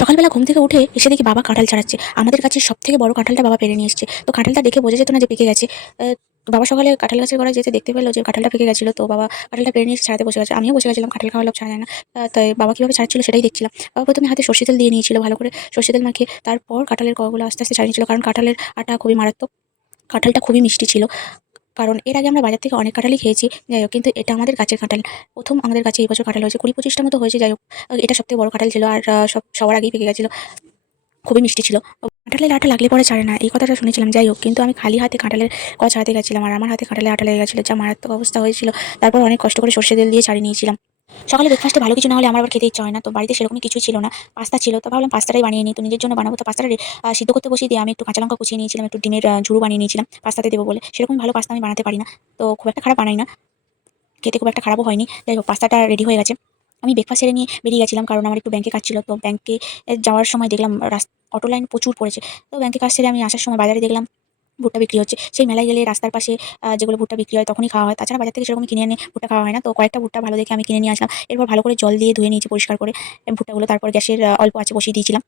সকালবেলা ঘুম থেকে উঠে এসে দেখি বাবা কাঁঠাল ছাড়াচ্ছে। আমাদের গাছের সবথেকে বড় কাঁঠালটা বাবা পেড়ে নিয়ে এসছে। তো কাঁঠালটা দেখে বোঝা যেত না যে পেকে গেছে। বাবা সকালে কাঁঠাল গাছের গোড়ায় যেতে দেখতে পেল যে কাঁঠালটা পেকে গেছিল। তো বাবা কাঁঠালটা পেড়ে নিয়ে এসে ছাড়াতে বসে গেছে। আমিও বসে গেছিলাম, কাঁঠাল খাওয়া লোক ছাড়া যায় না। তাই বাবা কিভাবে ছাড়াচ্ছিল সেটাই দেখছিলাম। বাবা ১ম এ হাতে সর্ষের তেল দিয়ে নিয়েছিল, ভালো করে সর্ষের তেল মাখিয়ে তারপর কাঁঠালের কোয়াগুলো আস্তে, আস্তে ছাড়িয়ে নিচ্ছিল। কারণ কাঁঠালের আটা খুবই মারাত্মক। কাঁঠালটা খুবই মিষ্টি ছিল। কারণ এর আগে আমরা বাজার থেকে অনেক কাঁঠালই খেয়েছি। যাই হোক, কিন্তু এটা আমাদের গাছের কাঁঠাল। ১ম আমাদের গাছে এই বছর কাঁঠাল হয়েছে। ২০-২৫ টা মতো হয়েছে। যাই হোক, এটা সবথেকে বড় কাঁঠাল ছিল। আর সবার আগেই পেকে গেছিল। খুবই মিষ্টি ছিল। কাঁঠালের আটা লাগলে পরে ছাড়ে না, এই কথাটা শুনেছিলাম। যাই হোক, কিন্তু আমি খালি হাতে কাঁঠালের ছাড়াতে গেছিলাম আর আমার হাতে কাঁঠালের আটা লেগে গেছিল, যা মারাত্মক অবস্থা হয়েছিল। তারপর অনেক কষ্ট করে সর্ষের তেল দিয়ে ছাড়িয়ে নিয়েছিলাম। সকালে ব্রেকফাস্টে ভালো কিছু না হলে আমার আবার খেতে ইচ্ছা হয় না। তো বাড়িতে সেরকমই কিছুই ছিল না। পাস্তা ছিল। তো ভাবলাম পাস্তাটাই বানিয়ে নিই। তো নিজের জন্য বানাবো। তো পাস্তাটা সিদ্ধ করতে বসিয়ে দিয়ে আমি একটু কাঁচা লঙ্কা কুচিয়ে নিয়েছিলাম, একটু ডিমের ঝুড়ো বানিয়ে নিয়েছিলাম পাস্তাতে দেবো বলে। সেরকম ভালো পাস্তা আমি বানাতে পারি না। তো খুব একটা খারাপ বানাই না। খেতে খুব একটা খারাপও হয়নি। যাই হোক, পাস্তাটা রেডি হয়ে গেছে। আমি ব্রেকফাস্ট সেরে নিয়ে বেরিয়ে গেছিলাম, কারণ আমার একটু ব্যাংকে কাজ ছিল। তো ব্যাংকে যাওয়ার সময় দেখলাম অটো লাইন প্রচুর পড়েছে। তো ব্যাংকে কাজ সেরে আমি আসার সময় বাজারে দেখলাম ভুট্টা বিক্রি হচ্ছে। সেই মেলায় গেলে রাস্তার পাশে যেগুলো ভুট্টা বিক্রি হয় তখনই খাওয়া হয়। তাছাড়া বাজার থেকে সেরকম কিনে এনে ভুট্টা খাওয়া হয় না। তো কয়েকটা ভুট্টা ভালো দেখে আমি কিনে নিয়ে আসলাম। এরপর ভালো করে জল দিয়ে ধুয়ে নিয়েছি পরিষ্কার করে ভুট্টাগুলো। তারপর গ্যাসের অল্প আঁচে বসিয়ে দিয়েছিলাম।